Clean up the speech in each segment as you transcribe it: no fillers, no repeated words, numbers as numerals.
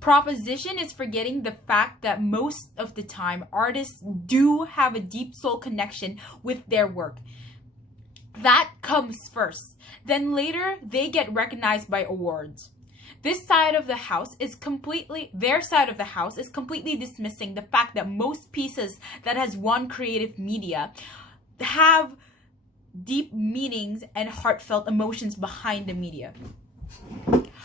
Proposition is forgetting the fact that most of the time artists do have a deep soul connection with their work. That comes first. Then later, they get recognized by awards. Their side of the house is completely dismissing the fact that most pieces that has won creative media have deep meanings and heartfelt emotions behind the media.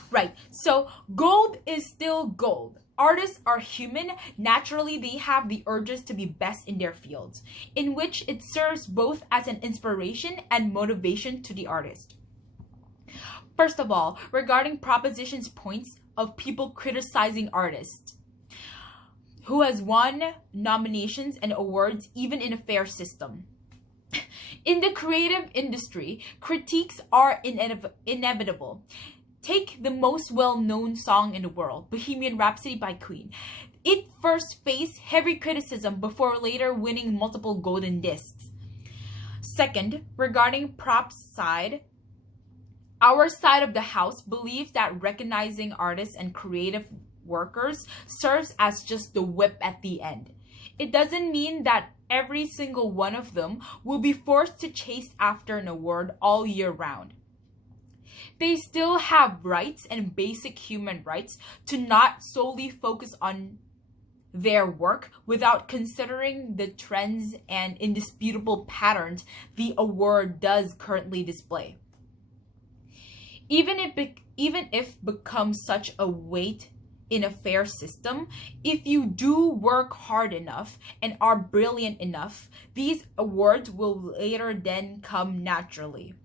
Right, so gold is still gold. Artists are human. Naturally, they have the urges to be best in their fields, in which it serves both as an inspiration and motivation to the artist. First of all, regarding Proposition's points of people criticizing artists who has won nominations and awards even in a fair system. In the creative industry, critiques are inevitable. Take the most well-known song in the world, Bohemian Rhapsody by Queen. It first faced heavy criticism before later winning multiple golden discs. Second, regarding props side, our side of the house believes that recognizing artists and creative workers serves as just the whip at the end. It doesn't mean that every single one of them will be forced to chase after an award all year round. They still have rights and basic human rights to not solely focus on their work without considering the trends and indisputable patterns the award does currently display. Even if becomes such a weight in a fair system, if you do work hard enough and are brilliant enough, these awards will later then come naturally.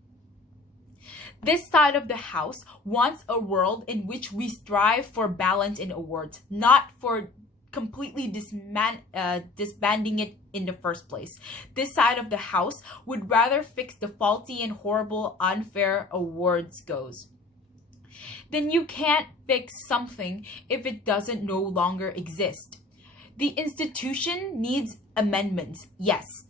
This side of the house wants a world in which we strive for balance in awards, not for completely disbanding it in the first place. This side of the house would rather fix the faulty and horrible unfair awards goes. Then you can't fix something if it doesn't no longer exist. The institution needs amendments, yes.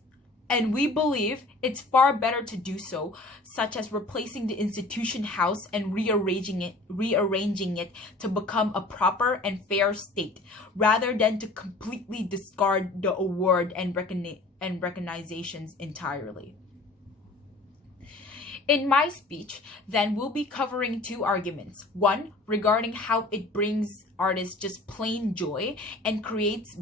And we believe it's far better to do so, such as replacing the institution house and rearranging it to become a proper and fair state, rather than to completely discard the award and recognitions entirely. In my speech, then, we'll be covering two arguments. One, regarding how it brings artists just plain joy and creates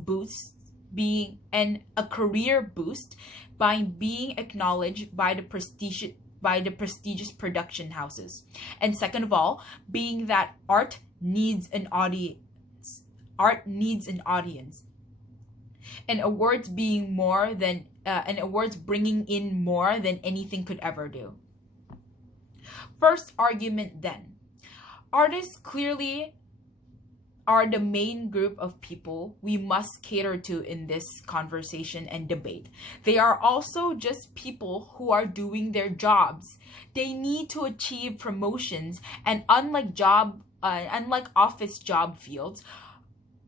a career boost by being acknowledged by the prestigious production houses. And second of all, being that art needs an audience. And awards bringing in more than anything could ever do. First argument then. Artists clearly are the main group of people we must cater to in this conversation and debate. They are also just people who are doing their jobs. They need to achieve promotions, and unlike office job fields,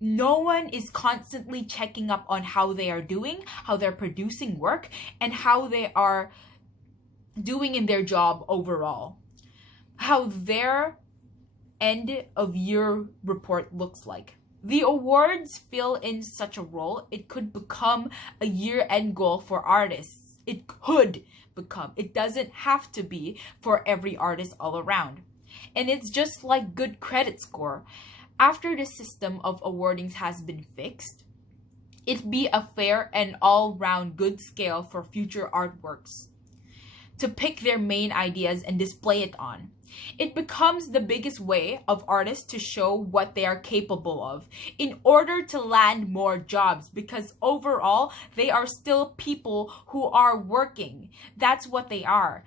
no one is constantly checking up on how they are doing, how they're producing work, and how they are doing in their job overall. How their end of year report looks like. The awards fill in such a role. It could become a year-end goal for artists. It could become. It doesn't have to be for every artist all around. And it's just like good credit score. After the system of awardings has been fixed, it'd be a fair and all-round good scale for future artworks to pick their main ideas and display it on. It becomes the biggest way of artists to show what they are capable of in order to land more jobs, because overall, they are still people who are working. That's what they are.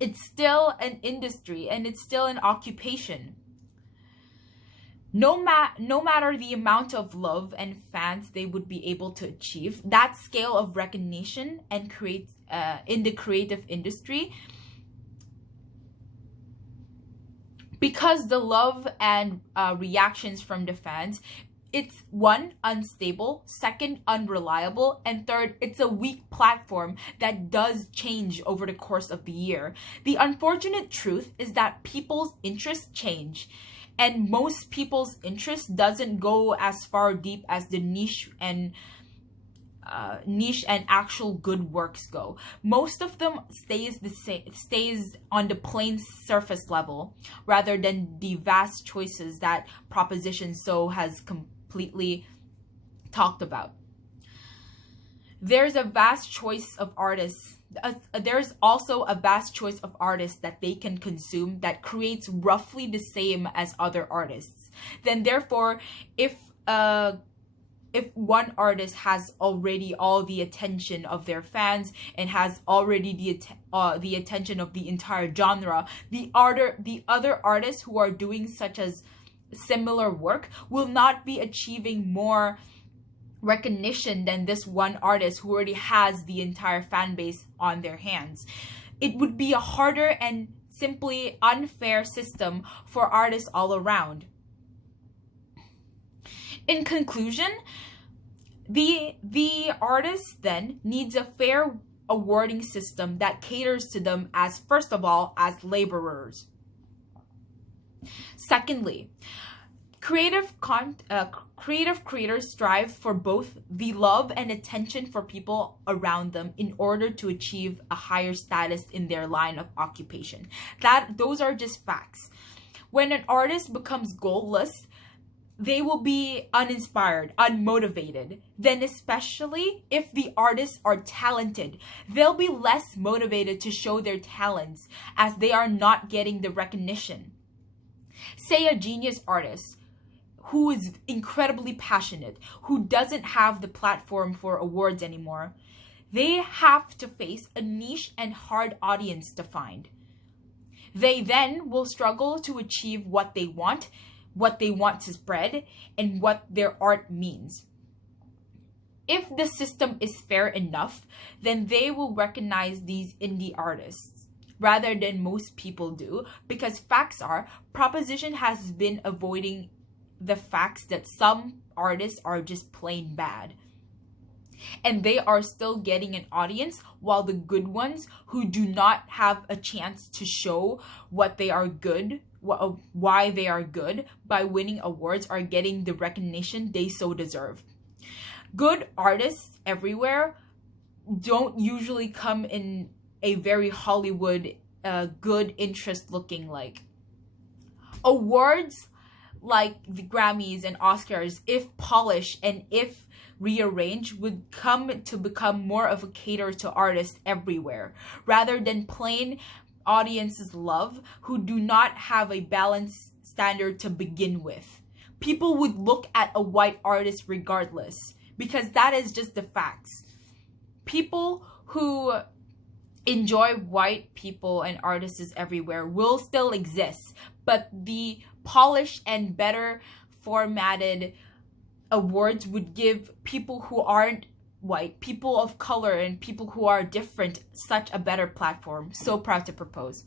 It's still an industry and it's still an occupation. No matter the amount of love and fans they would be able to achieve, that scale of recognition and in the creative industry, because the love and reactions from the fans, it's one, unstable, second, unreliable, and third, it's a weak platform that does change over the course of the year. The unfortunate truth is that people's interests change, And most people's interest doesn't go as far deep as the niche and actual good works go. Most of them stays on the plain surface level rather than the vast choices that Proposition So has completely talked about. There's a vast choice of artists. There's also a vast choice of artists that they can consume that creates roughly the same as other artists. Then therefore, if one artist has already all the attention of their fans and has already the attention of the entire genre, the other artists who are doing such as similar work will not be achieving more recognition than this one artist who already has the entire fan base on their hands. It would be a harder and simply unfair system for artists all around. In conclusion, the artist then needs a fair awarding system that caters to them as, first of all, as laborers. Secondly, creative creators strive for both the love and attention for people around them in order to achieve a higher status in their line of occupation. Those are just facts. When an artist becomes goalless, they will be uninspired, unmotivated. Then especially if the artists are talented, they'll be less motivated to show their talents as they are not getting the recognition. Say a genius artist who is incredibly passionate, who doesn't have the platform for awards anymore, they have to face a niche and hard audience to find. They then will struggle to achieve what they want to spread, and what their art means. If the system is fair enough, then they will recognize these indie artists rather than most people do, because facts are, Proposition has been avoiding the facts that some artists are just plain bad. And they are still getting an audience, while the good ones who do not have a chance to show what they are good, why they are good by winning awards, are getting the recognition they so deserve. Good artists everywhere don't usually come in a very Hollywood good interest looking like. Awards like the Grammys and Oscars, if polished and if rearranged, would come to become more of a cater to artists everywhere rather than plain audiences love who do not have a balanced standard to begin with. People would look at a white artist regardless, because that is just the facts. People who enjoy white people and artists everywhere will still exist, but the polished and better formatted awards would give people who aren't white, people of color, and people who are different such a better platform. So proud to propose.